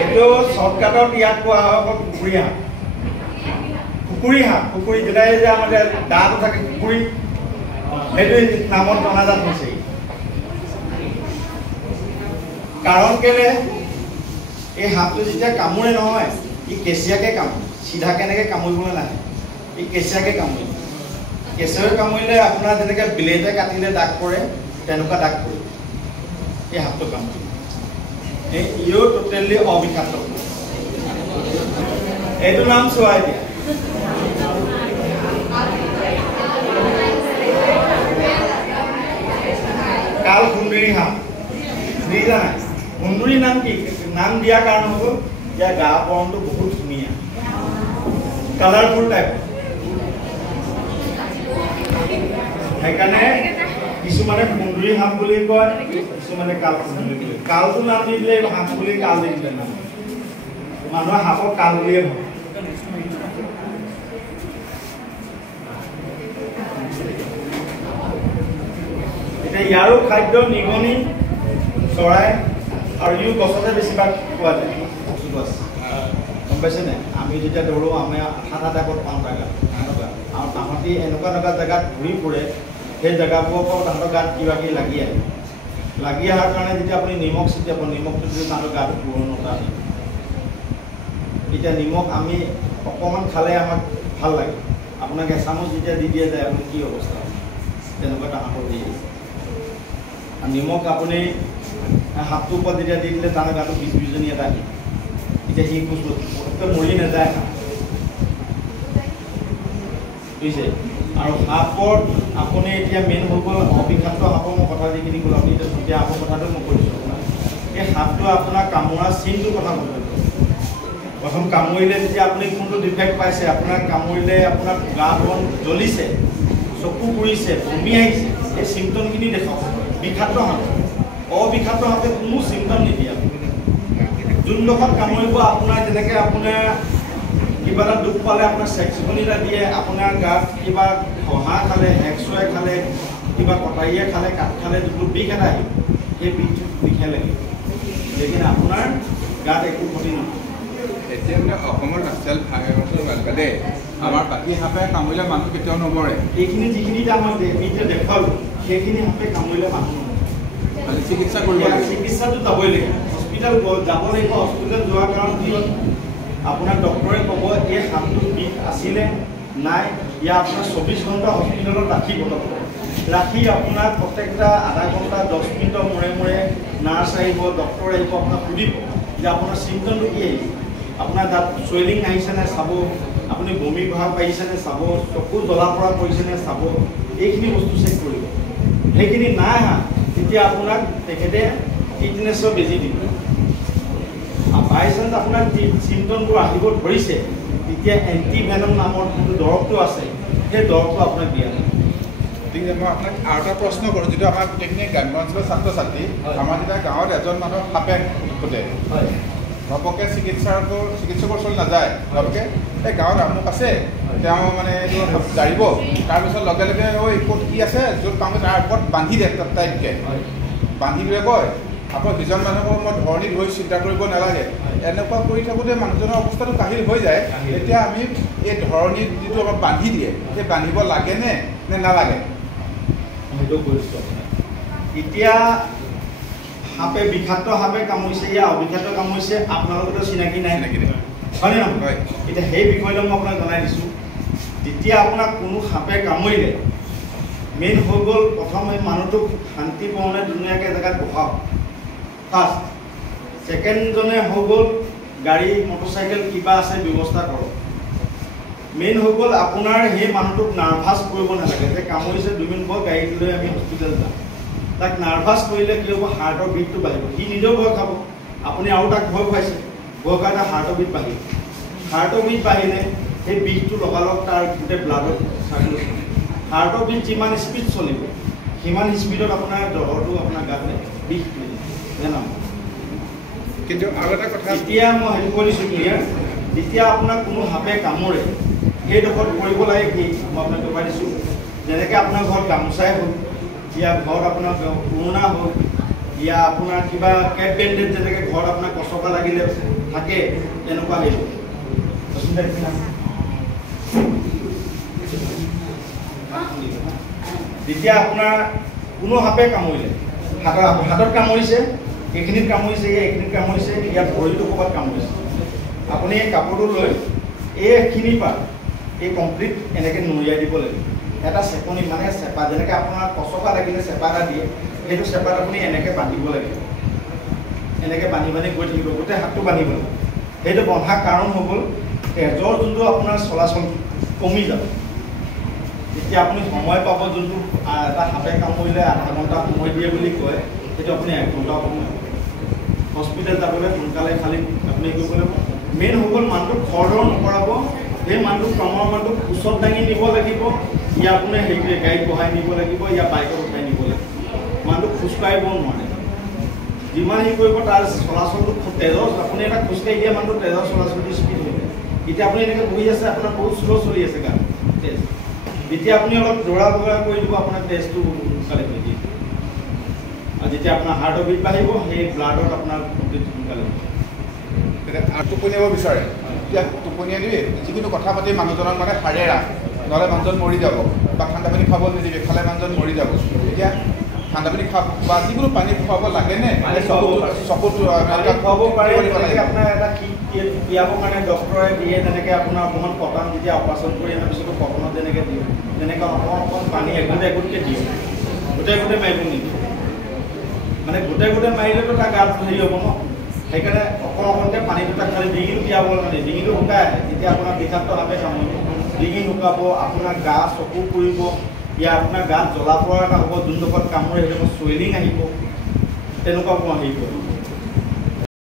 এইটো শৰ্টকাটত ইয়াত কোৱা হয় কুকুৰী হাঁহ। কুকুৰী হাঁহ, কুকুৰী যেনে যে আমাৰ গাটো থাকে কুকুৰী, সেইটো নামত জনাজাত হৈছে। কাৰণ কেলে এই হাঁহটো যেতিয়া কামোৰে নহয়, ই কেঁচিয়াকে কামোৰে, চিধা কেনেকৈ কামুৰিবলৈ নাহে, ই কেঁচিয়াকে কামুৰে। কেঁচিয়াকে কামুৰিলে আপোনাৰ যেনেকৈ ব্লেডে কাটিলে দাগ পৰে, তেনেকুৱা দাগ পৰে এই হাঁহটো কামুৰে। ইও টোটেলি অবিষাক্ত। এইটো নাম চোৱা এতিয়া। কাল সুন্দৰী হাঁহ দেখিছা নাই? সুন্দৰী নাম কি? নাম দিয়াৰ কাৰণ হ'ব ইয়াৰ গা বৰণটো বহুত ধুনীয়া, কালাৰফুল টাইপ। সেইকাৰণে কিছুমানে সুন্দৰী হাঁহ বুলি কয়, কিছুমানে কাল সুন্দৰী বুলি। কালটো নাম দি দিলে হাঁহ বুলি কাল দি দিলে নাম। মানুহে হাঁহক কাল বুলিয়ে ভাবে। এতিয়া ইয়াৰো খাদ্য নিগনি, চৰাই আৰু ইও গছতে বেছিভাগ পোৱা যায়। কচু গছ গম পাইছে নাই? আমি যেতিয়া দৌৰোঁ আমি ঠাণ্ডা টাইপত পাওঁ জেগা এনেকুৱা, আৰু তাহাঁতি এনেকুৱা এনেকুৱা জেগাত ঘূৰি ফুৰে, সেই জেগাবোৰৰ পৰা তাহাঁতৰ গাত কিবা কিবি লাগি আহে। লাগি অহাৰ কাৰণে যেতিয়া আপুনি নিমখ ছটিয়াব, নিমখটো যদি তাহাঁতৰ গাটো পুৰণতা আহে। এতিয়া নিমখ আমি অকণমান খালে আমাক ভাল লাগে, আপোনাক এচামুচ যেতিয়া দি দিয়া যায় আপুনি কি অৱস্থা হয়, তেনেকুৱা তাহাঁতৰ দি আহিছে। আৰু নিমখ আপুনি হাতটোৰ ওপৰত যেতিয়া দি দিলে তাৰ গাটো বিজনী এটা আহে, এতিয়া সি খোজ পটককৈ মৰি নাযায় বুজিছে। আৰু সাপৰ আপুনি এতিয়া মেইন হৈ গ'ল অবিষাক্ত সাপৰ মই কথা যিখিনি ক'লোঁ, আপুনি এতিয়া চুতীয়া সাপৰ কথাটো মই কৈছোঁ আপোনাক। এই সাপটো আপোনাৰ কামোৰা চিনটোৰ কথা কৈছোঁ। প্ৰথম কামুৰিলে যেতিয়া আপুনি কোনটো ডিফেক্ট পাইছে, আপোনাক কামুৰিলে আপোনাৰ গা বন জ্বলিছে, চকু পুৰিছে, বমি আহিছে, এই চিমটমখিনি দেখাওক। বিষাক্ত সাপ, অবিষাক্ত সাপে কোনো চিমটম নিদিয়ে। যোনডোখৰত কামুৰিব আপোনাৰ যেনেকৈ আপোনাৰ কিবা এটা দুখ পালে আপোনাৰ চেকচিকনি এটা দিয়ে, আপোনাৰ গাত কিবা ঘঁহা খালে, হেক্সৰে খালে, কিবা কটাৰীয়ে খালে, কাঠ খালে, যিবোৰ বিষ এটা আহিব সেই বিষটো বিষে লাগিব, লেকিন আপোনাৰ গাত একো ক্ষতি নহয়। এতিয়া মানে অসমৰ ৰাষ্ট্ৰীয় ভাইৰাছৰ বাদে আমাৰ বাকী সাপে কামুৰিলে মানুহ কেতিয়াও নমৰে। এইখিনি যিখিনি আমাক দেখুৱালোঁ সেইখিনি সাপে কামুৰিলে মানুহ নমৰে। চিকিৎসা কৰিব লাগিব, চিকিৎসাটো যাবই লাগিব, হস্পিটেল যাব লাগিব। হস্পিটেল যোৱাৰ কাৰণ কি হ'ল, আপোনাৰ ডক্টৰে ক'ব এই সাপটো বিষ আছিলে নাই, ইয়াৰ আপোনাৰ 24 ঘণ্টা হস্পিটেলত ৰাখিব। ৰাখি আপোনাক প্ৰত্যেকটা আধা ঘণ্টা 10 মিনিটৰ মূৰে মূৰে নাৰ্ছ আহিব, ডক্টৰ আহিব, আপোনাক সুধিব যে আপোনাৰ চিমটমটো কি আহিছে, আপোনাৰ তাত চুৱেলিং আহিছেনে চাব, আপুনি বমি ভাৱ পাৰিছেনে চাব, চকু জ্বলা পৰা পৰিছেনে চাব, এইখিনি বস্তু চেক কৰিব। সেইখিনি নাই অহা তেতিয়া আপোনাক তেখেতে টিটনেছৰ বেজি দিব। বাই চান্স আপোনাৰ চিমটমবোৰ আহিব ধৰিছে, তেতিয়া এণ্টিভেনম নামৰ যোনটো দৰৱটো আছে সেই দৰৱটো আপোনাক দিয়া যায়। গতিকে মই আপোনাক আৰু এটা প্ৰশ্ন কৰোঁ, যিটো আমাৰ গোটেইখিনি গ্ৰাম্য অঞ্চলৰ ছাত্ৰ ছাত্ৰী, আমাৰ যেতিয়া গাঁৱত এজন মানুহৰ সাপে খুটে, ঘপকে চিকিৎসকৰ ওচৰলৈ নাযায়, ঘপকে এই গাঁৱত আমুক আছে, তেওঁ মানে এইটো জাৰিব, তাৰপিছত লগে লগে ঐ ক'ত কি আছে, য'ত পাওঁ তাৰ ওপৰত বান্ধি দিয়ে টাইটকৈ, বান্ধি দিয়ে কয় আকৌ সিজন মানুহক মই ধৰণী ধৰি চিন্তা কৰিব নালাগে। এনেকুৱা কৰি থাকোঁতে মানুহজনৰ অৱস্থাটো কাহিল হৈ যায়। এতিয়া আমি এই ধৰণী যিটো আমাক বান্ধি দিয়ে, সেই বান্ধিব লাগেনে নে নালাগে? সেইটো কৰিছোঁ। এতিয়া সাপে বিষাক্ত সাপে কামুৰিছে, ইয়াৰ অবিষাক্ত কামুৰিছে, আপোনালোকেতো চিনাকি নাই, হয়নে নহয়? এতিয়া সেই বিষয়টো মই আপোনাক জনাই দিছোঁ। যেতিয়া আপোনাক কোনো সাপে কামুৰিলে মেইন হৈ গ'ল, প্ৰথম এই মানুহটোক শান্তিপূৰ্ণে ধুনীয়াকৈ জেগাত বহাওক ফাৰ্ষ্ট। ছেকেণ্ডজনে হৈ গ'ল গাড়ী মটৰচাইকেল কিবা আছে ব্যৱস্থা কৰক। মেইন হৈ গ'ল আপোনাৰ সেই মানুহটোক নাৰ্ভাছ কৰিব নালাগে যে কামুৰিছে 2 মিনিট বৰ গাড়ীত লৈ আমি হস্পিটেল যাম। তাক নাৰ্ভাছ কৰিলে কি হ'ব, হাৰ্টৰ বিটটো বাঢ়িব, সি নিজেও ভয় খাব, আপুনি আৰু তাক ভয় খুৱাইছে, ভয় খাই তাৰ হাৰ্টৰ বিট বাঢ়িব। হাৰ্টৰ বিট বাঢ়িলে সেই বিষটো লগালগ তাৰ গোটেই ব্লাডত চাৰ্কুলেশ্যন, হাৰ্টৰ বিট যিমান স্পীড চলিব সিমান স্পীডত আপোনাৰ জ্বৰটো আপোনাৰ গাত বিষ জানো। কিন্তু আৰু এটা কথা, এতিয়া মই সেইটো কৈ দিছোঁ ক্লিয়াৰ, যেতিয়া আপোনাক কোনো সাপে কামোৰে সেইডোখৰত কৰিব লাগে কি মই আপোনাক দেখুৱাই দিছোঁ। যেনেকৈ আপোনাৰ ঘৰত গামোচাই হ'ল, ইয়াৰ ঘৰত আপোনাৰ পুৰণা হ'ল, ইয়া আপোনাৰ কিবা কেপ বেণ্ডেড যেনেকৈ ঘৰত আপোনাৰ কচকা লাগিলে থাকে তেনেকুৱা হেৰি যেতিয়া আপোনাৰ কোনো সাপে কামুৰিলে হাতত কামুৰিছে, এইখিনিত কামুৰিছে, এইখিনিত কামুৰিছে, ইয়াত ভৰিটো ক'ৰবাত কামুৰিছে, আপুনি এই কাপোৰটো লৈ এইখিনিৰ পৰা এই কমপ্লিট এনেকৈ নুৰিয়াই দিব লাগিব। এটা চেপনি মানে চেপা যেনেকৈ আপোনাৰ কচকা লাগিলে চেপা এটা দিয়ে, সেইটো চেপাত আপুনি এনেকৈ বান্ধিব লাগিব। এনেকৈ বান্ধি বান্ধি গৈ থাকিব, গোটেই হাতটো বান্ধিব লাগিব। সেইটো বন্ধাৰ কাৰণ হৈ গ'ল তেজৰ যোনটো আপোনাৰ চলাচল কমি যাব। এতিয়া আপুনি সময় পাব, যোনটো এটা সাপে কামুৰিলে আধা ঘণ্টা সময় দিয়ে বুলি কয়, সেইটো আপুনি 1 ঘণ্টাও সময় পাব। হস্পিটেল যাবলৈ সোনকালে খালি আপুনি কৰিব লাগিব। মেইন হৈ গ'ল মানুহটোক খৰধৰ নকৰাব, সেই মানুহটোক কামৰ মানুহটোক কোচত দাঙি নিব লাগিব, ইয়া আপুনি হেৰি গাড়ীত বহাই নিব লাগিব, ইয়া বাইকত উঠাই নিব লাগিব। মানুহটোক খোজকাঢ়িব নোৱাৰে, যিমান হেৰি কৰিব তাৰ চলাচলটো তেজৰ, আপুনি এটা খোজকাঢ়ি দিয়া মানুহটো তেজৰ চলাচলটো স্পীড হৈ যায়। এতিয়া আপুনি এনেকৈ বহি আছে, আপোনাৰ বহুত শ্ল' চলি আছে গান তেজ, যেতিয়া আপুনি অলপ দৌৰা বগৰা কৰি দিব আপোনাৰ তেজটো সোনকালে হৈ দিয়ে। আৰু যেতিয়া আপোনাৰ হাৰ্টৰ বিট বাঢ়িব, সেই ব্লাডত আপোনাৰ সোনকালে হৈ যায়। টোপনিয়াব বিচাৰে, এতিয়া টোপনিয়াই দিবি, যিকোনো কথা পাতি মানুহজনক মানে সাৰে ৰাখ, নহ'লে মানুহজন মৰি যাব, বা ঠাণ্ডা পানী খাব নিদিবি, খালে মানুহজন মৰি যাব। এতিয়া ঠাণ্ডা পানী খাব বা যিকোনো পানী খুৱাব লাগেনে? চকুত খুৱাব পাৰে, আপোনাৰ এটা কিট দিয়াবৰ কাৰণে ডক্টৰে দিয়ে, তেনেকৈ আপোনাৰ অকণমান কটন যেতিয়া অপাৰেশ্যন কৰি অনাৰ পিছতো কটনত যেনেকৈ দিয়ে, তেনেকৈ অকণ পানী এঘুটকে দিয়ে, গোটেই মাৰিব নিদিয়ে। মানে গোটেই মাৰিলেতো তাৰ গাত হেৰি হ'ব ন, সেইকাৰণে অকণকৈ পানী দুটা খালি ডিঙিটো তিয়াব মানে, ডিঙিটো শুকাই আহে, তেতিয়া আপোনাৰ বিষাক্ত সাপে কামুৰিব, ডিঙি শুকাব, আপোনাৰ গা চকু পুৰিব, ইয়াৰ আপোনাৰ গাত জ্বলা পোৰা এটা হ'ব, যোনডোখৰত কামুৰে সেইডোখৰত চুৱেলিং আহিব, তেনেকুৱা হেৰি কৰিব।